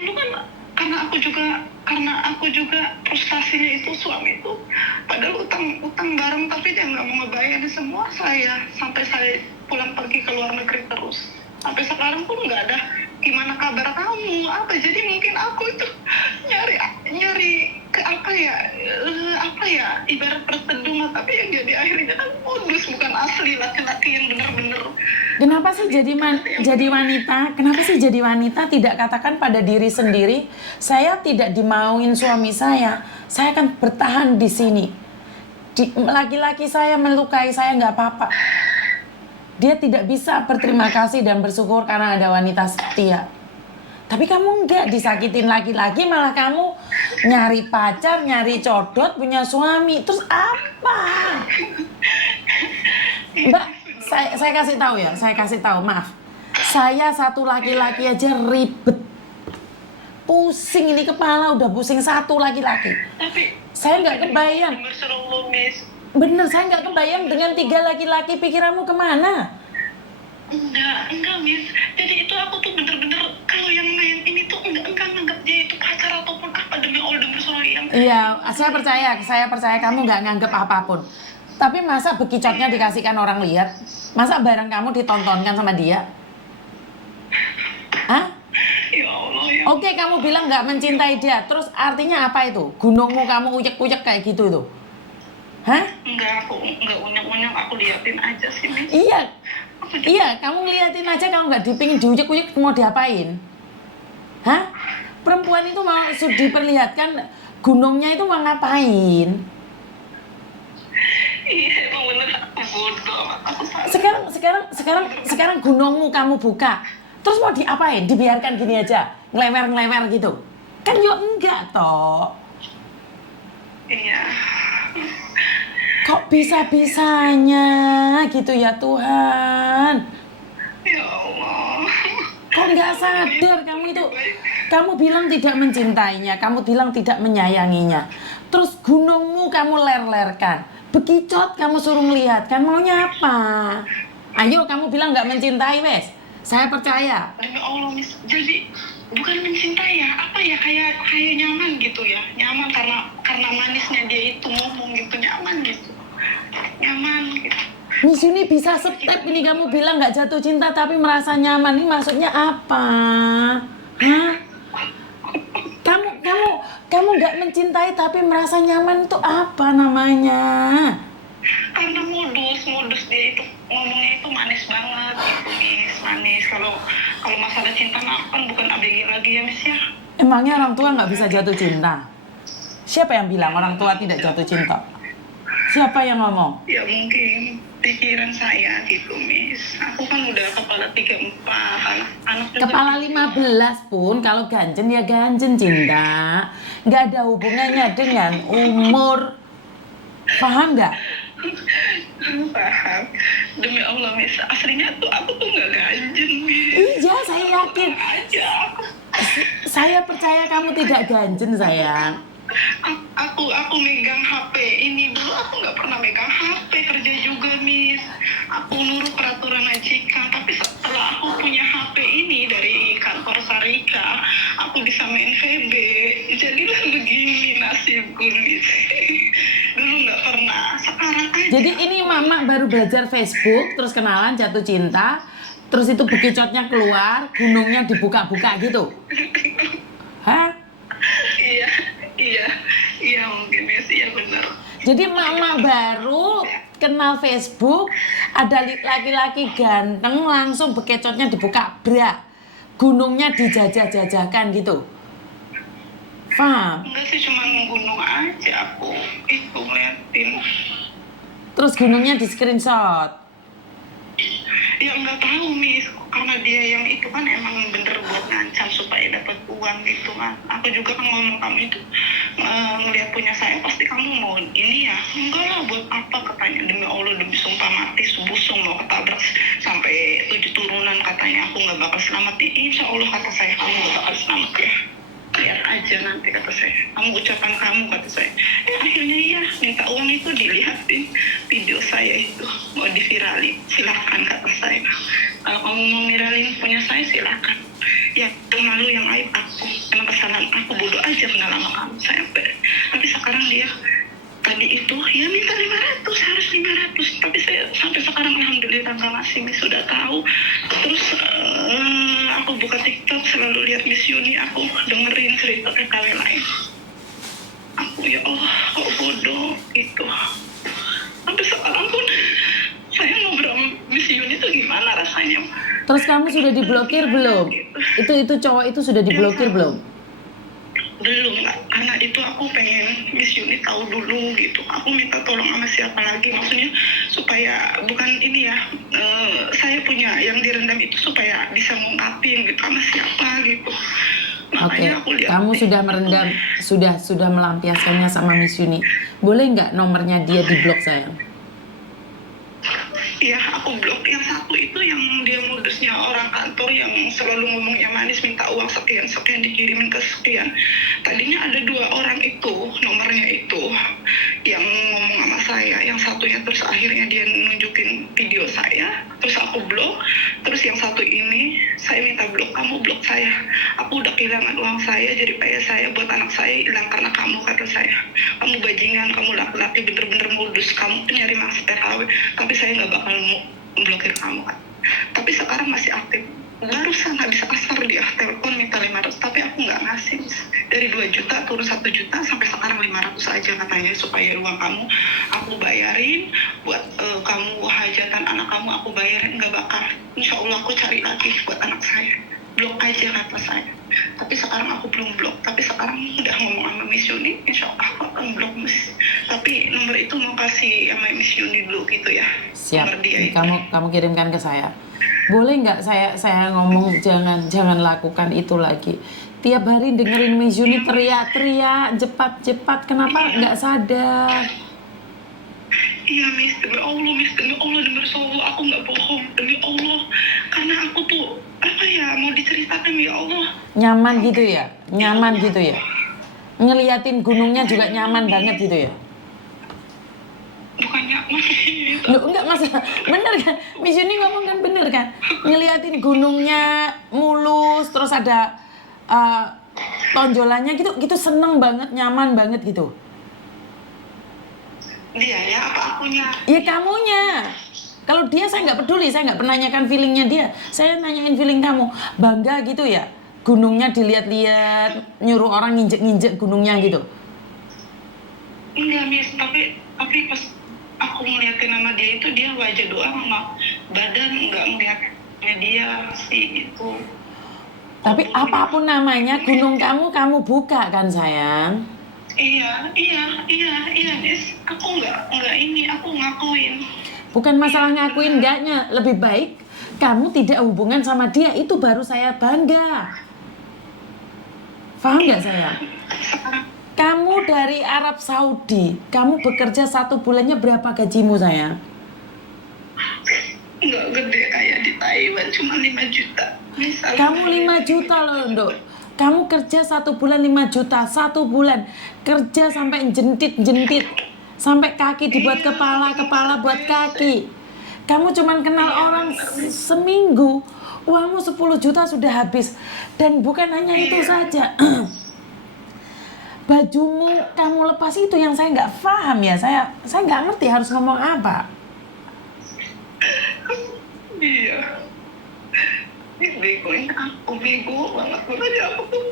Dulu kan karena aku juga frustasinya itu suami itu padahal utang bareng, tapi dia nggak mau ngebayarin semua saya sampai saya pulang pergi ke luar negeri terus. Sampai sekarang pun nggak ada gimana kabar kamu apa, jadi mungkin aku itu nyari ke apa ya ibarat berteduh, tapi yang jadi akhirnya kan modus, bukan asli laki-laki yang benar-benar. Kenapa sih jadi wanita? Kenapa sih jadi wanita tidak katakan pada diri sendiri, saya tidak dimauin suami saya akan bertahan di sini. Laki-laki saya melukai saya nggak apa-apa. Dia tidak bisa berterima kasih dan bersyukur karena ada wanita setia. Tapi kamu enggak, disakitin laki-laki malah kamu nyari pacar, nyari codot, punya suami. Terus apa? Mbak, saya kasih tahu, maaf. Saya satu laki-laki aja ribet. Pusing ini kepala, udah pusing satu laki-laki. Tapi saya nggak kebayang. Bener, saya nggak kebayang dengan 3 laki-laki, pikiranmu kemana? Enggak, Miss. Jadi itu aku tuh bener-bener, kalau yang main ini tuh enggak nganggap dia itu pacar ataupun apa, demi Allah, demi yang. Iya, saya percaya kamu nggak nganggap apapun. Tapi masa bekicotnya dikasihkan orang lihat? Masa barang kamu ditontonkan sama dia? Hah? Ya Allah, ya. Oke, kamu bilang nggak mencintai dia, terus artinya apa itu? Gunungmu kamu uyek-uyek kayak gitu tuh? Hah? Enggak, aku enggak unyek-unyek, aku liatin aja sih, Miss. Iya, kamu ngeliatin aja, kamu nggak dipingin diujek-ujek, mau diapain? Hah? Perempuan itu mau diperlihatkan gunungnya itu mau ngapain? Iya, emang bener, aku bodoh, aku salah. Sekarang gunungmu kamu buka, terus mau diapain? Dibiarkan gini aja, ngelewer gitu? Kan yo enggak toh. Iya. Kok bisa-bisanya gitu ya Tuhan? Ya Allah. Kok nggak sadar kamu itu? Kamu bilang tidak mencintainya, kamu bilang tidak menyayanginya. Terus gunungmu kamu ler-lerkan. Bekicot kamu suruh melihat, kan maunya apa? Ayo kamu bilang nggak mencintai, wes. Saya percaya. Demi Allah, Miss. Jadi bukan mencintai ya, apa ya, kayak nyaman gitu ya. Nyaman karena manisnya dia itu ngomong gitu, nyaman gitu. Nyaman gitu. Miss ini bisa step ini, kamu bilang nggak jatuh cinta tapi merasa nyaman. Ini maksudnya apa? Hah? Kamu nggak mencintai tapi merasa nyaman itu apa namanya? Karena modus dia itu ngomongnya itu manis banget gitu, Miss, manis. Kalau masalah cinta kan bukan ABG lagi ya, Miss ya. Emangnya orang tua nggak bisa jatuh cinta? Siapa yang bilang orang tua tidak jatuh cinta? Siapa yang ngomong? Ya mungkin pikiran saya gitu, Miss. Aku kan udah kepala 34, anak juga Kepala 15 pun kalau ganjen ya ganjen cinta. Nggak ada hubungannya dengan umur. Paham nggak? Paham. Demi Allah, Miss. Aslinya tuh aku tuh nggak ganjen, Miss. Iya, saya yakin. Saya percaya kamu tidak ganjen, sayang. Aku megang HP ini dulu, aku nggak pernah megang HP, kerja juga, Miss. Aku nurut peraturan majikan, tapi setelah aku punya HP ini dari kantor Sarika, aku bisa main VB. Jadilah begini nasibku, Miss. Dulu nggak pernah, sekarang aja. Jadi ini mama baru belajar Facebook, terus kenalan, jatuh cinta, terus itu bekicotnya keluar, gunungnya dibuka-buka gitu. Hah? Iya mungkin, Miss. Iya benar. Jadi mama baru kenal Facebook, ada laki-laki ganteng, langsung bekicotnya dibuka, bra. Gunungnya dijajah-jajahkan gitu. Paham? Enggak sih, cuma gunung aja aku itu ngeliatin. Terus gunungnya di screenshot. Ya nggak tahu, Miss, karena dia yang itu kan emang bener buat ngancam supaya dapat uang gitu kan. Aku juga kan ngomong, kamu itu ngelihat punya saya pasti kamu mau ini ya. Enggak lah, buat apa, katanya. Demi Allah, demi sumpah mati, busung lo ketabrak sampai 7 turunan, katanya aku nggak bakal selamat. Insya Allah, kata saya, kamu nggak bakal selamat ya. Lihat aja nanti, kata saya. Ucapan kamu, kata saya. Akhirnya iya, minta uang itu, dilihatin video saya itu mau diviralin, silakan, kata saya. Kalau kamu mau viralin punya saya, silakan. Ya, malu yang aib aku. permasalahan aku bodoh aja kenal sama kamu saya. Tapi sekarang dia tadi itu ya minta 500, harus 500, tapi saya sampai sekarang alhamdulillah nggak ngasih. Miss sudah tahu. Terus aku buka TikTok selalu lihat Miss Yuni, aku dengerin cerita PKW lain. Aku ya Allah kok bodoh itu. Sampai sekarang pun saya ngobrol sama Miss Yuni itu gimana rasanya. Terus kamu sudah diblokir belum? Itu cowok itu sudah diblokir belum? Belum, karena itu aku pengen Miss Yuni tahu dulu gitu. Aku minta tolong sama siapa lagi, maksudnya supaya bukan ini ya, saya punya yang direndam itu supaya bisa mengungkapin gitu sama siapa gitu. Oke, Makanya aku lihat kamu sudah merendam, sudah melampiaskannya sama Miss Yuni. Boleh nggak nomornya dia diblok sayang? Iya, aku blok. Yang satu itu yang dia modusnya orang kantor yang selalu ngomongnya manis, minta uang sekian dikirimin ke sekian. Tadinya ada 2 orang itu, nomornya itu yang ngomong sama saya. Yang satunya terus akhirnya dia nunjukin video saya, terus aku blok. Terus yang satu ini saya minta blok, kamu blok saya. Aku udah kehilangan uang saya, jadi payah saya buat anak saya hilang karena kamu, kata saya. Kamu bajingan, kamu laki-laki bener-bener modus, kamu penyari mangsa PKW, tapi saya nggak bakal mau blokir kamu kan. Tapi sekarang masih aktif. Barusan habis asar dia telepon minta 500, tapi aku nggak ngasih. Dari 2 juta turun 1 juta sampai sekarang 500 aja katanya, supaya uang kamu aku bayarin buat kamu hajatan anak kamu aku bayarin. Nggak bakal, insya Allah aku cari lagi buat anak saya. Blok aja kata saya. Tapi sekarang aku belum blok. Tapi sekarang udah ngomong sama Miss Yuni, insya Allah aku akan blok Miss. Tapi nomor itu mau kasih sama Miss Yuni dulu gitu ya. Siap. Nomor dia itu. Kamu kirimkan ke saya. Boleh nggak saya ngomong jangan lakukan itu lagi. Tiap hari dengerin Miss Yuni teriak-teriak, cepat, kenapa nggak sadar? Iya Miss, demi Allah Miss, demi Allah, demi Rasulullah, aku nggak bohong, demi Allah. Karena aku tuh apa ya, mau diceritakan ya Allah. Nyaman gitu ya? Nyaman gitu ya? Ngeliatin gunungnya juga nyaman banget gitu ya? Bukan nyaman gitu. Loh, enggak masalah, bener kan? Miss Yuni ngomong kan bener kan? Ngeliatin gunungnya mulus, terus ada tonjolannya gitu seneng banget, nyaman banget gitu. Dia ya, apa akunya? Ya kamunya. Kalau dia saya nggak peduli, saya nggak pernah nanyakan feelingnya dia. Saya nanyain feeling kamu. Bangga gitu ya? Gunungnya dilihat-lihat, nyuruh orang nginjek-nginjek gunungnya gitu. Enggak Miss, tapi pas aku ngeliatin nama dia itu, dia wajah doang sama badan, nggak ngeliatnya dia sih itu. Tapi apapun namanya, gunung kamu buka kan sayang? Iya Miss, aku nggak ini, aku ngakuin. Bukan masalah ngakuin enggaknya, lebih baik kamu tidak hubungan sama dia, itu baru saya bangga. Paham nggak sayang? Kamu dari Arab Saudi, kamu bekerja 1 bulannya berapa gajimu sayang? Nggak gede kayak di Taiwan, cuma 5 juta. Misal Kamu 5 juta loh Nduk. Kamu kerja 1 bulan 5 juta, 1 bulan kerja sampai jentit, sampai kaki dibuat kepala buat kaki. Kamu cuman kenal orang seminggu, uangmu 10 juta sudah habis. Dan bukan hanya itu saja. Bajumu kamu lepas itu yang saya nggak paham ya, saya nggak ngerti harus ngomong apa. Iya. Begonya aku, bego banget. Makanya aku tuh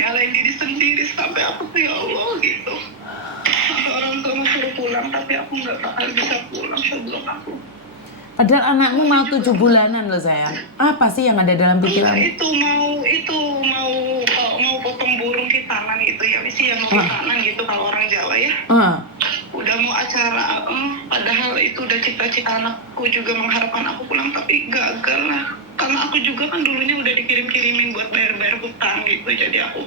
nyalain diri sendiri sampai aku tuh ya Allah gitu. Sampai orang tua suruh pulang, tapi aku nggak bakal bisa pulang sebelum aku. Padahal anakmu mau 7 bulanan loh sayang. Apa sih yang ada dalam pikiran? Itu mau potong burung kitanan gitu ya, sih yang mau kitanan gitu kalau orang Jawa ya. Udah mau acara, padahal itu udah cita-cita anakku juga mengharapkan aku pulang, tapi gagal lah. Karena aku juga kan dulunya udah dikirim-kirimin buat bayar-bayar hutang gitu, jadi aku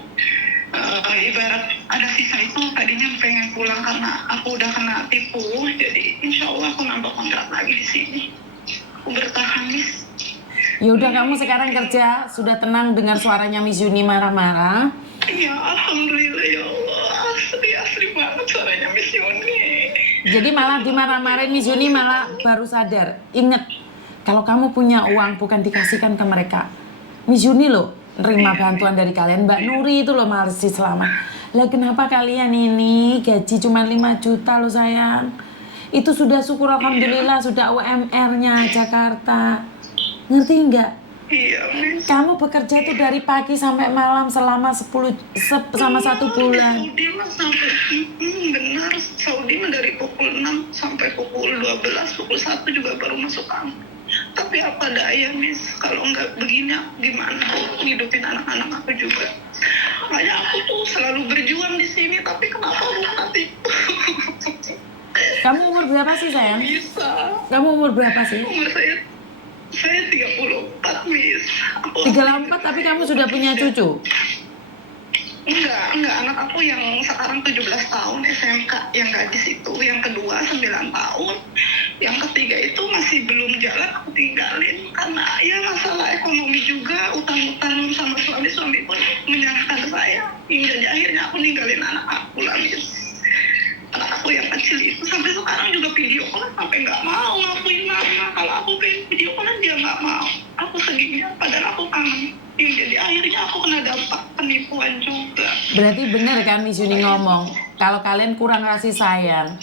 ibarat ada sisa itu tadinya pengen pulang karena aku udah kena tipu, jadi insya Allah aku nambah kontrak lagi di sini. Aku bertahan Miss. Ya udah kamu sekarang kerja, sudah tenang dengar suaranya Miss Yuni marah-marah. Iya, alhamdulillah ya Allah, asri banget suaranya Miss Yuni. Jadi malah dimarah-marahin Miss Yuni malah baru sadar. Ingat, kalau kamu punya uang bukan dikasihkan ke mereka. Miss Yuni loh, nerima bantuan dari kalian. Mbak Nuri itu loh masih selamat. Lah kenapa kalian ini gaji cuma 5 juta loh sayang? Itu sudah syukur alhamdulillah sudah UMR-nya Jakarta. Ngerti nggak? Iya, Miss. Kamu bekerja tuh dari pagi sampai malam selama 1 bulan. Saudi mah sampai benar, Saudi mah dari pukul 6 sampai pukul 12, pukul 1 juga baru masuk kantor. Tapi apa daya, Miss, kalau nggak begini gimana ngidupin anak-anak aku juga. Makanya aku tuh selalu berjuang di sini, tapi kenapa nanti Kamu umur berapa sih sayang? bisa? Kamu umur berapa sih? Umur saya 34, Miss. 34 tapi kamu sudah punya cucu? Enggak, anak aku yang sekarang 17 tahun SMK, yang gadis itu, yang kedua 9 tahun, yang ketiga itu masih belum jalan, aku tinggalin karena ya masalah ekonomi juga, utang-utang sama suami pun menyalahkan saya, hingga akhirnya aku ninggalin anak aku lah, Miss. Anak aku yang kecil itu sampai sekarang juga video call sampai nggak mau ngakuin mama. Kalau aku pengen video call dia nggak mau. Aku sedihnya padahal aku kangen. Ya, jadi akhirnya aku kena dampak penipuan juga. Berarti benar kan Miss Yuni ngomong, kalau kalian kurang kasih sayang,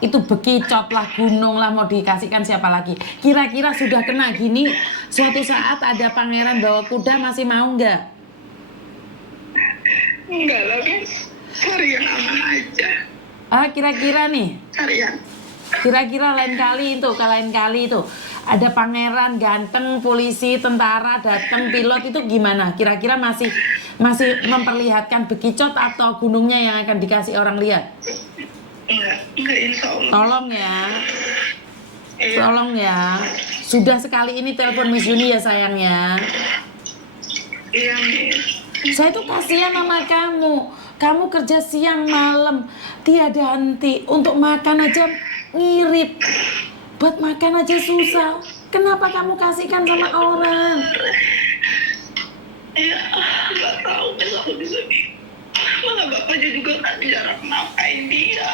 itu bekicot lah, gunung lah, mau dikasihkan siapa lagi? Kira-kira sudah kena gini, suatu saat ada pangeran bawa kuda masih mau nggak? Enggak lah, Miss. Cari yang aman aja. Kira-kira nih, Cari yang kira-kira lain kali itu ada pangeran ganteng, polisi, tentara datang, pilot itu gimana? Kira-kira masih memperlihatkan bekicot atau gunungnya yang akan dikasih orang lihat? enggak insya Allah. Tolong ya. Sudah sekali ini telepon Miss Yuni ya sayangnya. Iya, Miss. Saya tuh kasihan sama kamu. Kamu kerja siang malam, tiada henti. Untuk makan aja ngirit. Buat makan aja susah. Kenapa kamu kasihkan sama orang? Ya, nggak tahu, Miss, aku bisa malah bapaknya juga kan jarang nafkain dia.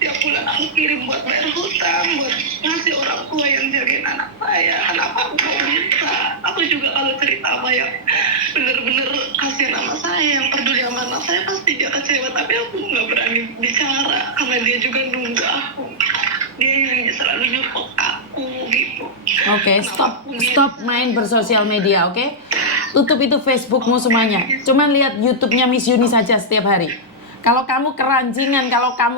Tiap bulan aku kirim buat bayar hutang, buat ngasih orang tua yang jagain anak saya. Kenapa aku mau minta? Aku juga kalau cerita sama yang bener-bener kasihan sama saya, yang peduli sama anak saya, pasti dia kecewa. Tapi aku nggak berani bicara karena dia juga nunggu aku. Dia yang selalu nyuruh aku gitu. Oke, stop main bersosial media, oke? Tutup itu Facebookmu semuanya. Cuman lihat YouTube-nya Miss Yuni saja setiap hari. Kalau kamu keranjingan, kalau kamu